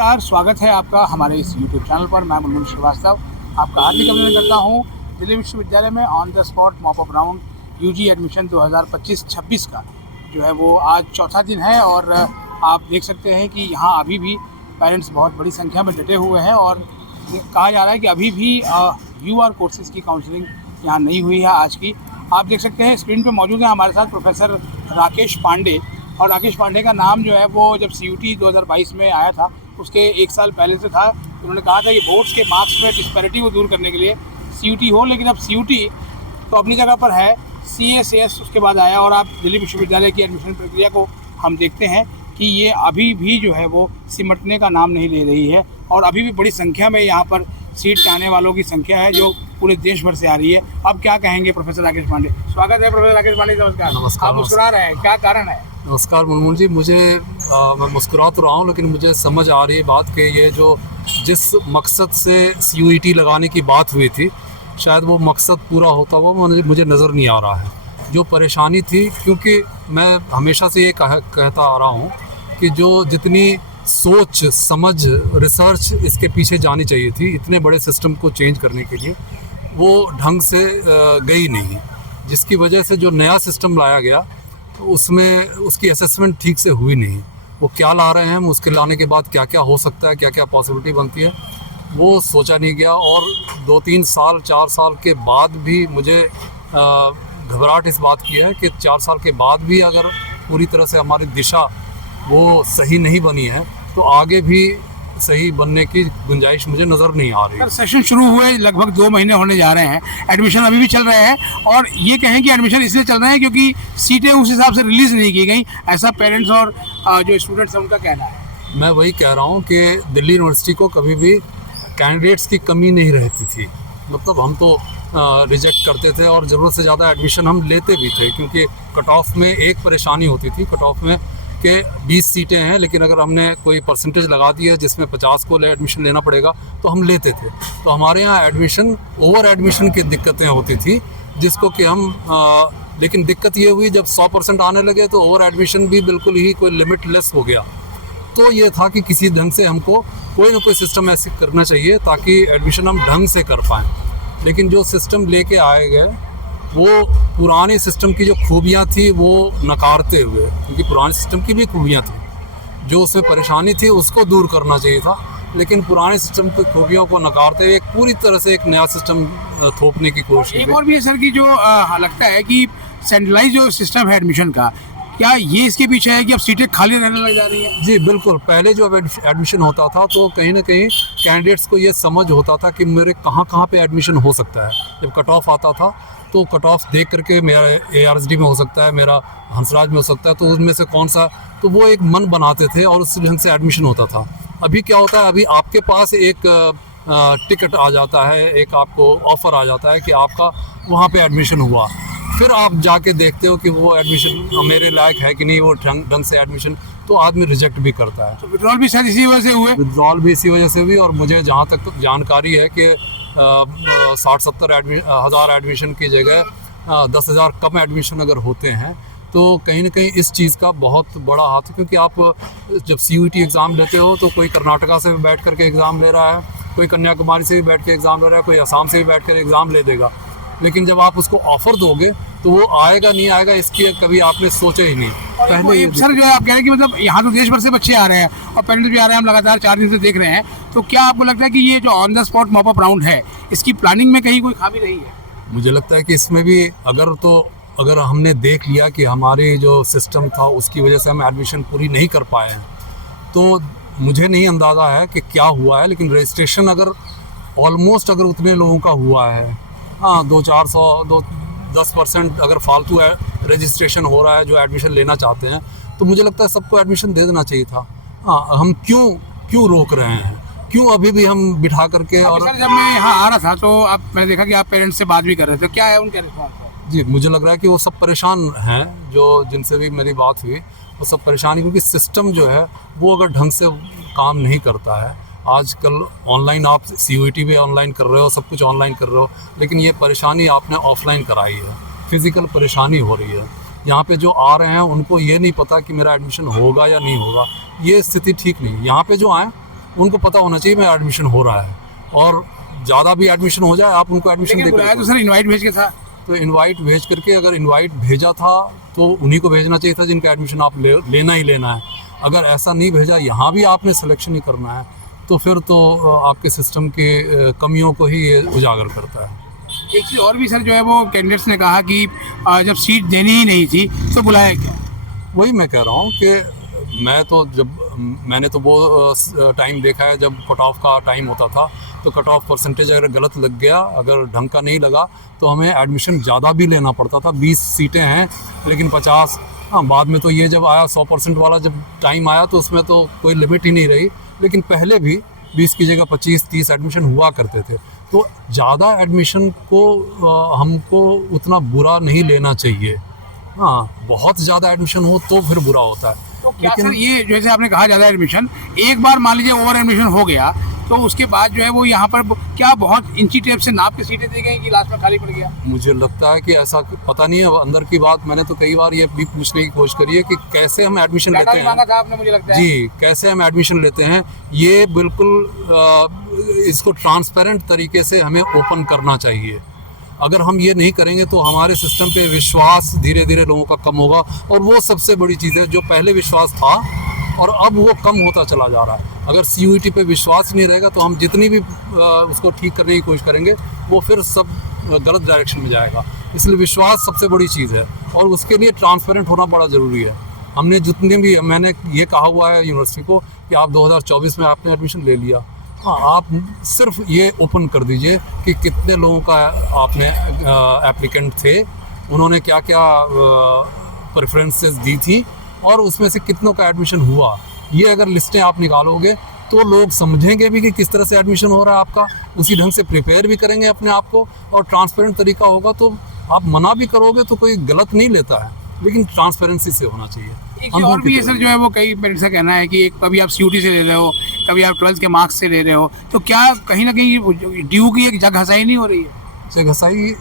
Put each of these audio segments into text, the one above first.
नमस्कार, स्वागत है आपका हमारे इस YouTube चैनल पर। मैं मुनमुन श्रीवास्तव आपका हार्दिक अभिनंदन करता हूं। दिल्ली विश्वविद्यालय में on the spot mop up round UG admission 2025-26 का जो है वो आज चौथा दिन है और आप देख सकते हैं कि यहाँ अभी भी पेरेंट्स बहुत बड़ी संख्या में डटे हुए हैं और कहा जा रहा है कि अभी भी UR कोर्सेज़ की काउंसलिंग यहाँ नहीं हुई है आज की। आप देख सकते हैं स्क्रीन पे मौजूद है हमारे साथ प्रोफेसर राकेश पांडे, और राकेश पांडे का नाम जो है वो जब CUT 2022 में आया था उसके एक साल पहले से था। उन्होंने कहा था कि बोर्ड्स के मार्क्स में डिस्पैरिटी को दूर करने के लिए CUT हो, लेकिन अब CUT तो अपनी जगह पर है, CAS उसके बाद आया और आप दिल्ली विश्वविद्यालय की एडमिशन प्रक्रिया को हम देखते हैं कि ये अभी भी जो है वो सिमटने का नाम नहीं ले रही है और अभी भी बड़ी संख्या में यहाँ पर सीट चाहने वालों की संख्या है जो पूरे देश भर से आ रही है। अब क्या कहेंगे प्रोफेसर राकेश पांडे? स्वागत है प्रोफेसर राकेश पांडे, नमस्कार। नमस्कार। आप मुस्कुरा रहे हैं, क्या कारण है? नमस्कार मुनमुन जी, मैं मुस्कुरा तो रहा हूँ लेकिन मुझे समझ आ रही है बात कि ये जो जिस मकसद से CUET लगाने की बात हुई थी शायद वो मकसद पूरा होता हुआ मुझे नज़र नहीं आ रहा है। जो परेशानी थी, क्योंकि मैं हमेशा से ये कहता आ रहा हूँ कि जो जितनी सोच समझ रिसर्च इसके पीछे जानी चाहिए थी इतने बड़े सिस्टम को चेंज करने के लिए, वो ढंग से गई नहीं, जिसकी वजह से जो नया सिस्टम लाया गया उसमें उसकी असेसमेंट ठीक से हुई नहीं। वो क्या ला रहे हैं हम, उसके लाने के बाद क्या क्या हो सकता है, क्या क्या पॉसिबिलिटी बनती है, वो सोचा नहीं गया। और 2-3 साल 4 साल के बाद भी मुझे घबराहट इस बात की है कि 4 साल के बाद भी अगर पूरी तरह से हमारी दिशा वो सही नहीं बनी है तो आगे भी सही बनने की गुंजाइश मुझे नज़र नहीं आ रही। सेशन शुरू हुए लगभग 2 महीने होने जा रहे हैं, एडमिशन अभी भी चल रहे हैं और ये कहें कि एडमिशन इसलिए चल रहे हैं क्योंकि सीटें उस हिसाब से रिलीज़ नहीं की गई, ऐसा पेरेंट्स और जो स्टूडेंट्स हैं उनका कहना है। मैं वही कह रहा हूँ कि दिल्ली यूनिवर्सिटी को कभी भी कैंडिडेट्स की कमी नहीं रहती थी। मतलब हम तो रिजेक्ट करते थे और ज़रूरत से ज़्यादा एडमिशन हम लेते भी थे, क्योंकि कट ऑफ में एक परेशानी होती थी, कट ऑफ में कि 20 सीटें हैं लेकिन अगर हमने कोई परसेंटेज लगा दी है जिसमें 50 को एडमिशन लेना पड़ेगा तो हम लेते थे। तो हमारे यहाँ एडमिशन ओवर एडमिशन की दिक्कतें होती थी, जिसको कि हम लेकिन दिक्कत ये हुई जब 100% आने लगे तो ओवर एडमिशन भी बिल्कुल ही कोई लिमिट लेस हो गया। तो ये था कि किसी ढंग से हमको कोई ना कोई सिस्टम ऐसे करना चाहिए ताकि एडमिशन हम ढंग से कर पाएँ। लेकिन जो सिस्टम लेके आए गए वो पुराने सिस्टम की जो खूबियाँ थी वो नकारते हुए, क्योंकि पुराने सिस्टम की भी खूबियाँ थी, जो उसमें परेशानी थी उसको दूर करना चाहिए था, लेकिन पुराने सिस्टम की खूबियों को नकारते हुए एक पूरी तरह से एक नया सिस्टम थोपने की कोशिश की। एक और भी है सर की जो लगता है कि सेंट्रलाइज जो सिस्टम है एडमिशन का, क्या ये इसके पीछे है कि अब सीटें खाली रहने लग जा रही हैं? जी बिल्कुल। पहले जो एडमिशन होता था तो कहीं ना कहीं कैंडिडेट्स को ये समझ होता था कि मेरे कहाँ पे एडमिशन हो सकता है। जब कट ऑफ आता था तो कट ऑफ देख करके मेरा ARSD में हो सकता है, मेरा हंसराज में हो सकता है, तो उनमें से कौन सा, तो वो एक मन बनाते थे और उस ढंग से एडमिशन होता था। अभी क्या होता है, अभी आपके पास एक टिकट आ जाता है, एक आपको ऑफ़र आ जाता है कि आपका वहाँ पे एडमिशन हुआ, फिर आप जाके देखते हो कि वो एडमिशन मेरे लायक है कि नहीं, वो ढंग से एडमिशन, तो आदमी रिजेक्ट भी करता है। तो विड्रॉल भी शायद इसी वजह से हुए? विड्रॉल भी इसी वजह से हुई, और मुझे जहाँ तक जानकारी है कि 60-70 हज़ार एडमिशन की जगह 10,000 कम एडमिशन अगर होते हैं तो कहीं ना कहीं इस चीज़ का बहुत बड़ा हाथ है। क्योंकि आप जब CUET एग्ज़ाम लेते हो तो कोई कर्नाटका से भी बैठ करके एग्ज़ाम ले रहा है, कोई कन्याकुमारी से भी बैठ के एग्ज़ाम ले रहा है, कोई असम से भी बैठ कर एग्ज़ाम ले देगा, लेकिन जब आप उसको ऑफ़र दोगे तो वो आएगा नहीं आएगा इसकी कभी आपने सोचा ही नहीं। पहले सर जो है आप कह रहे हैं कि मतलब यहाँ तो देश भर से बच्चे आ रहे हैं और पेरेंट्स भी आ रहे हैं, हम लगातार 4 दिन से देख रहे हैं, तो क्या आपको लगता है कि ये जो on the spot mop up round है इसकी प्लानिंग में कहीं कोई खामी रही है? मुझे लगता है कि इसमें भी अगर हमने देख लिया कि हमारे जो सिस्टम था उसकी वजह से हम एडमिशन पूरी नहीं कर पाए हैं, तो मुझे नहीं अंदाज़ा है कि क्या हुआ है, लेकिन रजिस्ट्रेशन अगर ऑलमोस्ट अगर उतने लोगों का हुआ है, हाँ 10% अगर फालतू रजिस्ट्रेशन हो रहा है जो एडमिशन लेना चाहते हैं, तो मुझे लगता है सबको एडमिशन दे देना चाहिए था। हाँ, हम क्यों रोक रहे हैं, क्यों अभी भी हम बिठा करके। और सर जब मैं यहाँ आ रहा था तो मैंने देखा कि आप पेरेंट्स से बात भी कर रहे थे, क्या है उनका रिस्पॉन्स? जी मुझे लग रहा है कि वो सब परेशान हैं, जो जिनसे भी मेरी बात हुई वो सब परेशान, क्योंकि सिस्टम जो है वो अगर ढंग से काम नहीं करता है। आजकल ऑनलाइन आप CUET भी ऑनलाइन कर रहे हो, सब कुछ ऑनलाइन कर रहे हो, लेकिन ये परेशानी आपने ऑफलाइन कराई है, फिज़िकल परेशानी हो रही है। यहाँ पे जो आ रहे हैं उनको ये नहीं पता कि मेरा एडमिशन होगा या नहीं होगा, ये स्थिति ठीक नहीं। यहाँ पे जो आए उनको पता होना चाहिए मैं एडमिशन हो रहा है, और ज़्यादा भी एडमिशन हो जाए आप उनको एडमिशन लेकिन बुलाया तो सर इनवाइट भेज के था। तो इनवाइट भेज करके, अगर इनवाइट भेजा था तो उन्हीं को भेजना चाहिए था जिनका एडमिशन आप लेना ही लेना है। अगर ऐसा नहीं भेजा, यहाँ भी आपने सिलेक्शन ही करना है, तो फिर तो आपके सिस्टम के कमियों को ही ये उजागर करता है। एक चीज़ और भी सर जो है वो कैंडिडेट्स ने कहा कि जब सीट देनी ही नहीं थी तो बुलाया क्या? वही मैं कह रहा हूँ कि मैंने तो वो टाइम देखा है जब कट ऑफ का टाइम होता था, तो कट ऑफ परसेंटेज अगर गलत लग गया, अगर ढंग का नहीं लगा, तो हमें एडमिशन ज़्यादा भी लेना पड़ता था। 20 सीटें हैं लेकिन 50, हाँ बाद में तो ये जब आया 100% वाला जब टाइम आया तो उसमें तो कोई लिमिट ही नहीं रही, लेकिन पहले भी 20 की जगह 25-30 एडमिशन हुआ करते थे। तो ज़्यादा एडमिशन को हमको उतना बुरा नहीं लेना चाहिए। हाँ, बहुत ज़्यादा एडमिशन हो तो फिर बुरा होता है। तो क्या सर ये जैसे आपने कहा ज़्यादा एडमिशन, एक बार मान लीजिए ओवर एडमिशन हो गया तो उसके बाद जो है वो यहाँ पर क्या बहुत इंची टेप से नाप के सीटें दी गई कि लास्ट में खाली पड़ गया? मुझे लगता है कि ऐसा पता नहीं है, अंदर की बात मैंने तो कई बार ये भी पूछने की कोशिश करी है कि कैसे हम एडमिशन लेते हैं। मांगा था आपने, मुझे लगता है जी, कैसे हम एडमिशन लेते हैं, ये बिल्कुल इसको ट्रांसपेरेंट तरीके से हमें ओपन करना चाहिए। अगर हम ये नहीं करेंगे तो हमारे सिस्टम पे विश्वास धीरे धीरे लोगों का कम होगा, और वो सबसे बड़ी चीज़ है। जो पहले विश्वास था और अब वो कम होता चला जा रहा है। अगर CUET पे विश्वास नहीं रहेगा तो हम जितनी भी उसको ठीक करने की कोशिश करेंगे वो फिर सब गलत डायरेक्शन में जाएगा। इसलिए विश्वास सबसे बड़ी चीज़ है, और उसके लिए ट्रांसपेरेंट होना बड़ा ज़रूरी है। हमने जितने भी, मैंने ये कहा हुआ है यूनिवर्सिटी को कि आप 2024 में आपने एडमिशन ले लिया, हाँ आप सिर्फ ये ओपन कर दीजिए कि कितने लोगों का आपने एप्लीकेंट थे, उन्होंने क्या क्या प्रेफरेंसेस दी थी, और उसमें से कितनों का एडमिशन हुआ। ये अगर लिस्टें आप निकालोगे तो लोग समझेंगे भी कि किस तरह से एडमिशन हो रहा है आपका, उसी ढंग से प्रिपेयर भी करेंगे अपने आप को, और ट्रांसपेरेंट तरीका होगा तो आप मना भी करोगे तो कोई गलत नहीं लेता है, लेकिन ट्रांसपेरेंसी से होना चाहिए। एक और भी ये सर जो है वो कई पेरेंट्स का कहना है कि कभी आप CUET से ले रहे हो, कभी आप 12th के मार्क्स से ले रहे हो, तो क्या कहीं ना कहीं ड्यू की एक जग घसाई नहीं हो रही है? जग घसाई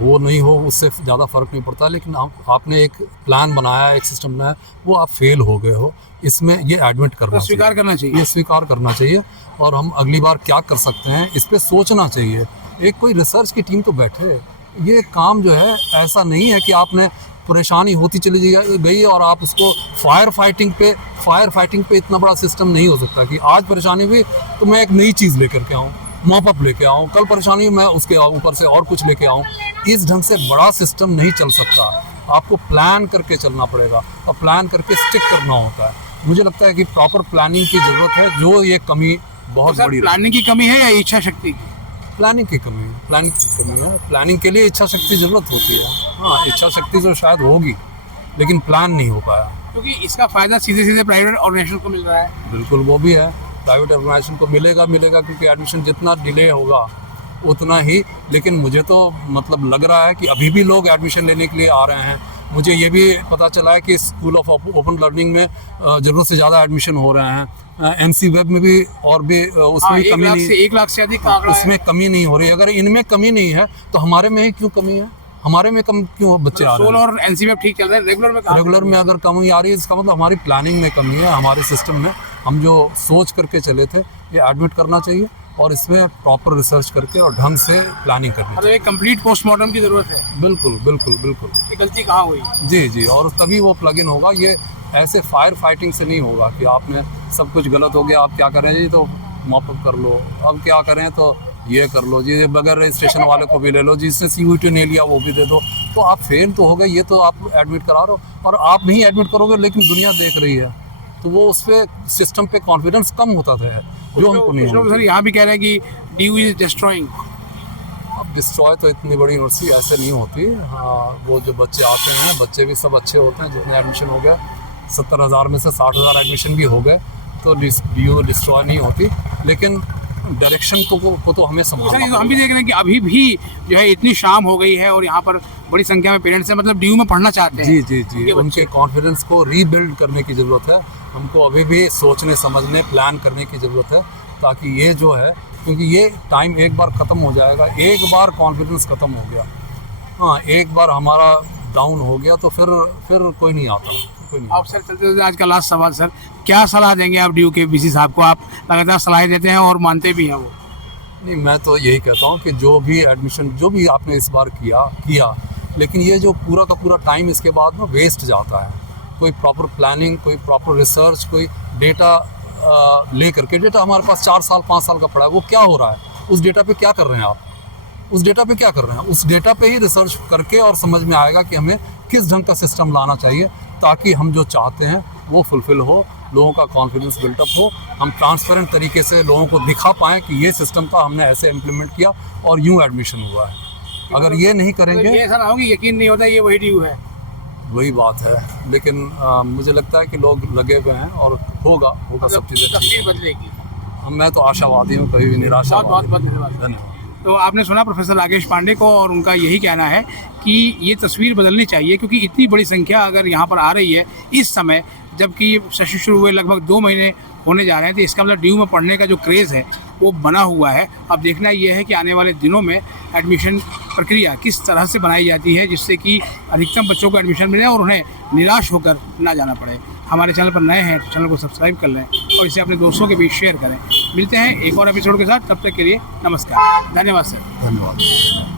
हो नहीं हो उससे ज़्यादा फ़र्क नहीं पड़ता, लेकिन आपने एक प्लान बनाया, एक सिस्टम बनाया, वो आप फेल हो गए हो, इसमें ये एडमिट करना स्वीकार करना चाहिए, ये स्वीकार करना चाहिए, और हम अगली बार क्या कर सकते हैं इस पर सोचना चाहिए। एक कोई रिसर्च की टीम तो बैठे, ये काम जो है ऐसा नहीं है कि आपने परेशानी होती चली गई और आप उसको फायर फाइटिंग पे इतना बड़ा सिस्टम नहीं हो सकता कि आज परेशानी हुई तो मैं एक नई चीज़ लेकर के आऊँ, मॉप अप लेके आऊँ, कल परेशानी हुई मैं उसके ऊपर से और कुछ लेके आऊँ। इस ढंग से बड़ा सिस्टम नहीं चल सकता, आपको प्लान करके चलना पड़ेगा, और प्लान करके स्टिक करना होता है। मुझे लगता है कि प्रॉपर प्लानिंग की ज़रूरत है, जो ये कमी बहुत तो बड़ी। प्लानिंग की कमी है या इच्छा शक्ति की? प्लानिंग की कमी है। प्लानिंग के लिए इच्छा शक्ति ज़रूरत होती है। हाँ, इच्छा शक्ति तो शायद होगी, लेकिन प्लान नहीं हो पाया। क्योंकि इसका फ़ायदा सीधे सीधे प्राइवेट ऑर्गेनाइजेशन को मिल रहा है। बिल्कुल, वो भी है, प्राइवेट ऑर्गेनाइजेशन को मिलेगा, क्योंकि एडमिशन जितना डिले होगा उतना ही। लेकिन मुझे तो मतलब लग रहा है कि अभी भी लोग एडमिशन लेने के लिए आ रहे हैं। मुझे ये भी पता चला है कि स्कूल ऑफ ओपन लर्निंग में ज़रूरत से ज़्यादा एडमिशन हो रहे हैं। MC वेब में भी, और भी उसमें कमी नहीं, 1 लाख से अधिक आंकड़ा है। उसमें कमी नहीं हो रही। अगर इनमें कमी नहीं है तो हमारे में ही क्यों कमी है? हमारे में कम क्यों बच्चे आ रहे हैं? और NC वेब ठीक चल रहा है, रेगुलर में अगर कमी आ रही है, इसका मतलब हमारी प्लानिंग में कमी है, हमारे सिस्टम में। हम जो सोच करके चले थे ये एडमिट करना चाहिए, और इसमें प्रॉपर रिसर्च करके और ढंग से प्लानिंग करनी चाहिए। एक कंप्लीट पोस्टमार्टम की ज़रूरत है। बिल्कुल। ये गलती कहाँ हुई? जी, और तभी वो प्लग इन होगा। ये ऐसे फायर फाइटिंग से नहीं होगा कि आपने सब कुछ गलत हो गया, आप क्या करें जी, तो मॉप अप कर लो, अब क्या करें तो ये कर लो जी, बगैर रजिस्ट्रेशन वाले को भी ले लो, जिसने CUET नहीं लिया वो भी दे दो, तो आप फेल तो हो गए। ये तो आप एडमिट करा रहे हो, और आप नहीं एडमिट करोगे लेकिन दुनिया देख रही है, तो वो उस पर सिस्टम पे कॉन्फिडेंस कम होता है, जो हमको नहीं होता। सर यहाँ भी कह रहे हैं कि ड्यू इज डिस्ट्रॉइंग। अब डिस्ट्रॉय तो इतनी बड़ी यूनिवर्सिटी ऐसे नहीं होती। हाँ, वो जो बच्चे आते हैं, बच्चे भी सब अच्छे होते हैं। जितने एडमिशन हो गए, 70,000 में से 60,000 एडमिशन भी हो गए, तो ड्यू डिस्ट्रॉय नहीं होती, लेकिन डायरेक्शन को तो हमें संभालना पड़ेगा। हम भी देख रहे हैं कि अभी भी जो है इतनी शाम हो गई है और यहाँ पर बड़ी संख्या में पेरेंट्स हैं, मतलब ड्यू में पढ़ना चाहते हैं। जी, उनके कॉन्फिडेंस को रीबिल्ड करने की ज़रूरत है। हमको अभी भी सोचने समझने प्लान करने की ज़रूरत है, ताकि ये जो है, क्योंकि ये टाइम एक बार ख़त्म हो जाएगा। एक बार कॉन्फिडेंस ख़त्म हो गया, हाँ, एक बार हमारा डाउन हो गया तो फिर कोई नहीं आता। कोई नहीं। अब सर चलते चलते आज का लास्ट सवाल सर, क्या सलाह देंगे आप डी के बीसी साहब को? आप लगातार सलाहें देते हैं और मानते भी हैं वो। नहीं, मैं तो यही कहता हूँ कि जो भी एडमिशन जो भी आपने इस बार किया, लेकिन ये जो पूरा का पूरा टाइम इसके बाद में वेस्ट जाता है। कोई प्रॉपर प्लानिंग, कोई प्रॉपर रिसर्च, कोई डेटा ले करके, डेटा हमारे पास 4 साल 5 साल का पड़ा है, वो क्या हो रहा है, उस डेटा पे क्या कर रहे हैं आप, उस डेटा पे क्या कर रहे हैं? उस डेटा पे ही रिसर्च करके और समझ में आएगा कि हमें किस ढंग का सिस्टम लाना चाहिए ताकि हम जो चाहते हैं वो फुलफ़िल हो, लोगों का कॉन्फिडेंस बिल्टअप हो, हम ट्रांसपेरेंट तरीके से लोगों को दिखा पाएँ कि ये सिस्टम था, हमने ऐसे इम्प्लीमेंट किया और यूँ एडमिशन हुआ है। अगर ये नहीं करेंगे, ये ऐसा ना हो कि यकीन नहीं होता ये वही ड्यू है। वही बात है, लेकिन मुझे लगता है कि लोग लगे हुए हैं और होगा सब चीज़ें तस्वीर बदलेगी। मैं तो आशावादी हूँ, कभी भी निराशावादी बहुत नहीं। धन्यवाद। धन्यवाद। तो आपने सुना प्रोफेसर राकेश पांडे को, और उनका यही कहना है कि ये तस्वीर बदलनी चाहिए, क्योंकि इतनी बड़ी संख्या अगर यहाँ पर आ रही है इस समय, जबकि सेशन शुरू हुए लगभग 2 महीने होने जा रहे हैं, तो इसका मतलब ड्यू में पढ़ने का जो क्रेज़ है वो बना हुआ है। अब देखना ये है कि आने वाले दिनों में एडमिशन प्रक्रिया किस तरह से बनाई जाती है जिससे कि अधिकतम बच्चों को एडमिशन मिले और उन्हें निराश होकर ना जाना पड़े। हमारे चैनल पर नए हैं तो चैनल को सब्सक्राइब कर लें और इसे अपने दोस्तों के बीच शेयर करें। मिलते हैं एक और एपिसोड के साथ, तब तक के लिए नमस्कार, धन्यवाद सर। धन्यवाद।